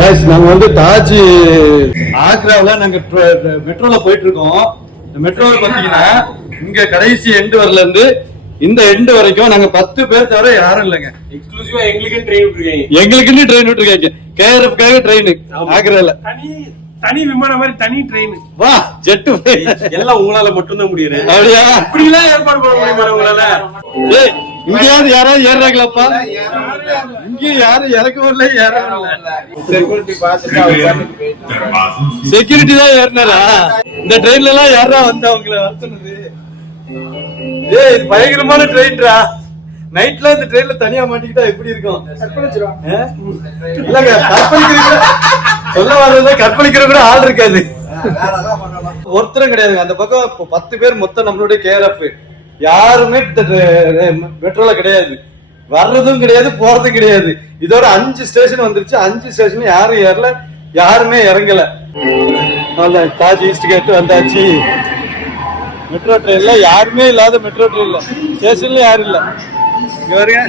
Case நாங்க வந்து தாஜ் ஆக்ராவில் நாங்க மெட்ரோல போயிட்டு இருக்கோம் இந்த மெட்ரோல பாத்தீங்கன்னா இங்க கடைசி எண்டு வரல இருந்து இந்த எண்டு வரைக்கும் நாங்க பத்து பேர் தவிர யாரும் இல்லைங்க. எக்ஸ்க்ளூசிவா எங்களுக்கே ட்ரெயின் விட்டுருக்காங்க. எங்களுக்குன்னு ட்ரெயின் விட்டுருக்காங்க. கேஆர்எஃப்காக ட்ரெயின் ஆக்ரால. தனி விமானம் மாதிரி தனி ட்ரெயின் வா ஜெட்டு எல்லாம் உங்களால மட்டும்தான் முடியுது. அப்படியா? இப்படி எல்லாம் ஏற்பாடு பண்ண முடியுமா உங்களால? ஏய் இங்கேயாவது யாராவது ஏறுறாங்களாப்பா? இங்க யாரும் இறக்கவும் இல்லை ஏறவும் இல்லை செக்யூரிட்டி தான் ஏறினாரா? இந்த ட்ரெயின்ல எல்லாம் யாரா வந்தா உங்களை வர சொன்னது ஏய் இது பயங்கரமான ட்ரெயின்டா நைட்ல இந்த ட்ரெயின்ல தனியா மாட்டிக்கிட்டா எப்படி இருக்கும்? இல்லங்க சொல்ல வர்றதை கற்பழிக்கிற கூட ஆள் இருக்காது. ஒருத்தரும் கிடையாது. அந்த பக்கம் இப்போ பத்து பேர் மொத்தம் நம்மளுடைய கேஆர்எஃப் யாருமே மெட்ரோல கிடையாது. வர்றதும் கிடையாது போறதும் கிடையாது. இதோட அஞ்சு ஸ்டேஷன் வந்துருச்சு. அஞ்சு ஸ்டேஷன் யாரும் ஏறல யாருமே இறங்கல. தாஜ் ஈஸ்ட் கேட் வந்தாச்சு. மெட்ரோ ட்ரெயின்ல யாருமே இல்லாத மெட்ரோ ட்ரெயின்ல ஸ்டேஷன்ல யாரும் இல்ல. இங்க பாருங்க.